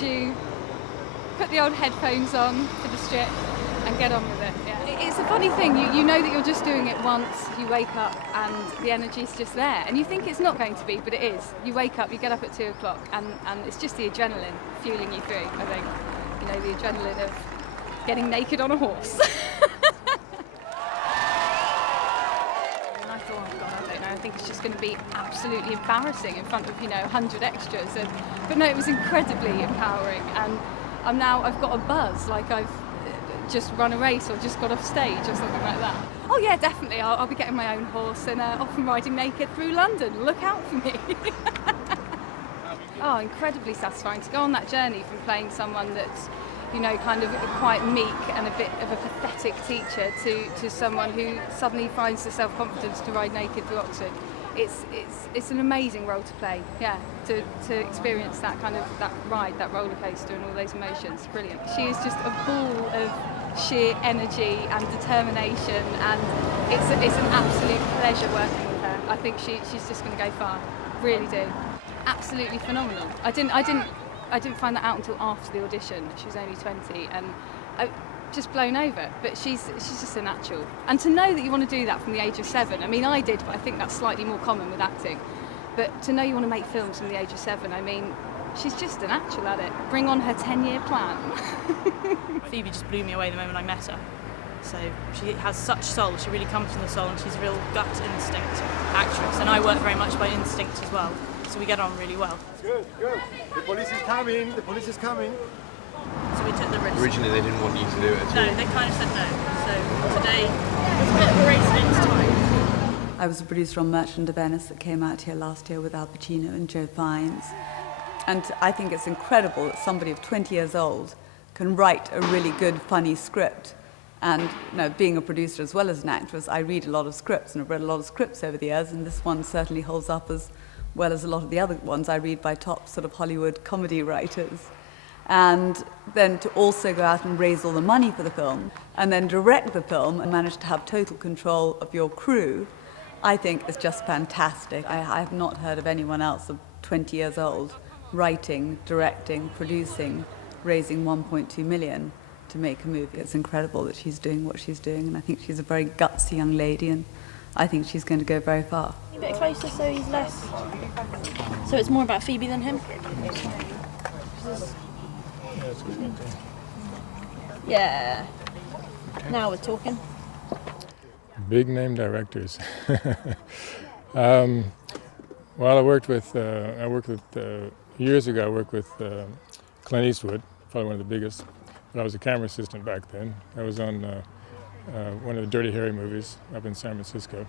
as you put the old headphones on for the strip and get on with it. Yeah. It's a funny thing, you know that you're just doing it once, you wake up and the energy's just there. And you think it's not going to be, but it is. You wake up, you get up at 2 o'clock and it's just the adrenaline fueling you through, I think. You know, the adrenaline of getting naked on a horse. And I thought, oh God, I don't know, I think it's just going to be absolutely embarrassing in front of, 100 extras. But no, it was incredibly empowering. And I've got a buzz, like I've just run a race or just got off stage or something like that. Oh yeah, definitely. I'll be getting my own horse and off and riding naked through London. Look out for me. Oh, incredibly satisfying to go on that journey from playing someone that's, kind of quite meek and a bit of a pathetic teacher to someone who suddenly finds the self-confidence to ride naked through Oxford. It's an amazing role to play, yeah, to experience that kind of, that ride, that roller coaster and all those emotions. Brilliant. She is just a ball of sheer energy and determination, and it's an absolute pleasure working with her. I think she's just going to go far, really do. Absolutely phenomenal. I didn't find that out until after the audition. She was only 20 and just blown over, but she's just a natural. And to know that you want to do that from the age of 7, I mean I did, but I think that's slightly more common with acting. But to know you want to make films from the age of 7, I mean, she's just a natural at it. Bring on her 10-year plan. Phoebe just blew me away the moment I met her. So she has such soul, she really comes from the soul, and she's a real gut instinct actress. And I work very much by instinct as well, so we get on really well. Good. The police is coming. So we took the risk. Originally they didn't want you to do it at all. No, they kind of said no. So today was a bit of a race against time. I was a producer on Merchant of Venice that came out here last year with Al Pacino and Joe Fiennes. And I think it's incredible that somebody of 20 years old can write a really good, funny script. And being a producer as well as an actress, I read a lot of scripts, and I've read a lot of scripts over the years, and this one certainly holds up as well as a lot of the other ones I read by top sort of Hollywood comedy writers. And then to also go out and raise all the money for the film, and then direct the film and manage to have total control of your crew, I think is just fantastic. I have not heard of anyone else of 20 years old writing, directing, producing, raising 1.2 million to make a movie. It's incredible that she's doing what she's doing, and I think she's a very gutsy young lady, and I think she's going to go very far. A bit closer so he's less... So it's more about Phoebe than him? Yeah. Now we're talking. Big name directors. Well, years ago I worked with Clint Eastwood, probably one of the biggest, but I was a camera assistant back then. I was on one of the Dirty Harry movies up in San Francisco.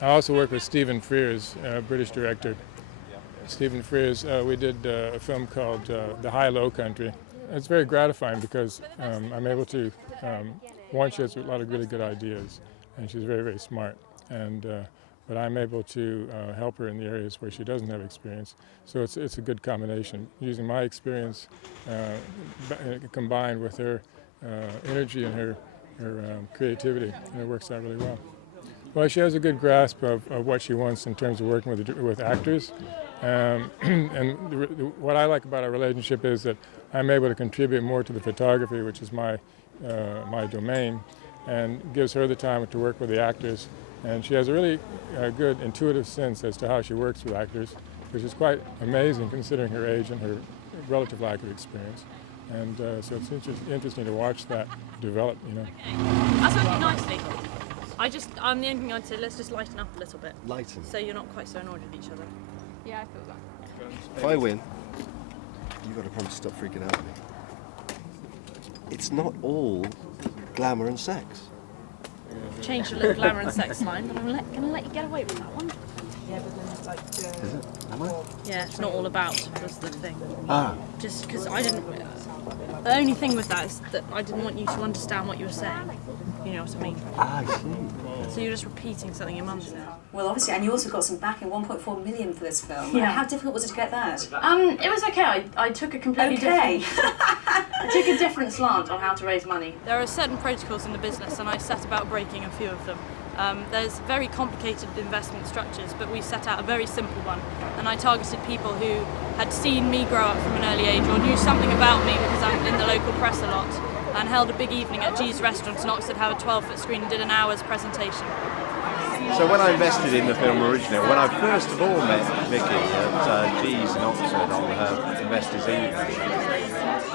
I also worked with Stephen Frears, a British director. Stephen Frears, we did a film called The High-Low Country. It's very gratifying because I'm able to, one, she has a lot of really good ideas, and she's very, very smart. But I'm able to help her in the areas where she doesn't have experience. So it's a good combination, using my experience combined with her energy and her creativity, and it works out really well. Well, she has a good grasp of what she wants in terms of working with actors. And what I like about our relationship is that I'm able to contribute more to the photography, which is my domain, and gives her the time to work with the actors. And she has a really good intuitive sense as to how she works with actors, which is quite amazing considering her age and her relative lack of experience. And so it's interesting to watch that develop, That's working nicely. I'm the only thing I'd say, let's just lighten up a little bit. Lighten? So you're not quite so annoyed with each other. Yeah, I feel that. If I win, you've got to promise to stop freaking out at me. It's not all glamour and sex. Changed a little glamour and sex line, but I'm going to let you get away with that one. Yeah, but then it's like... Is it? Am I? Yeah, it's not all about was the thing. Ah. Just because I didn't... The only thing with that is that I didn't want you to understand what you were saying. You know what I mean? Ah, I see. So you're just repeating something your mum said. Well, obviously, and you also got some backing, 1.4 million for this film. Yeah. How difficult was it to get that? It was okay. I took a completely different... I took a different slant on how to raise money. There are certain protocols in the business, and I set about breaking a few of them. There's very complicated investment structures, but we set out a very simple one, and I targeted people who had seen me grow up from an early age or knew something about me because I'm in the local press a lot, and held a big evening at G's Restaurant in Oxford, had a 12-foot screen and did an hour's presentation. So when I invested in the film originally, when I first of all met Vicky at G's in Oxford on her Investors Evening,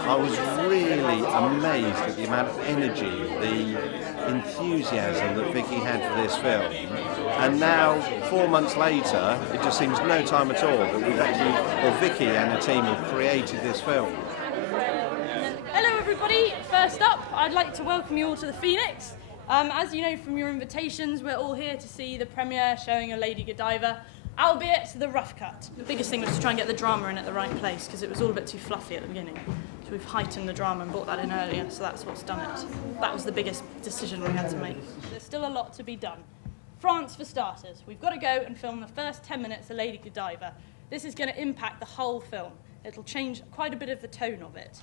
I was really amazed at the amount of energy, the enthusiasm that Vicky had for this film. And now, 4 months later, it just seems no time at all that we've actually, well, Vicky and the team have created this film. Hello everybody, first up I'd like to welcome you all to the Phoenix. As you know from your invitations, we're all here to see the premiere showing a Lady Godiva, albeit the rough cut. The biggest thing was to try and get the drama in at the right place, because it was all a bit too fluffy at the beginning. So we've heightened the drama and brought that in earlier, so that's what's done it. That was the biggest decision we had to make. There's still a lot to be done. France for starters. We've got to go and film the first 10 minutes of Lady Godiva. This is going to impact the whole film. It'll change quite a bit of the tone of it.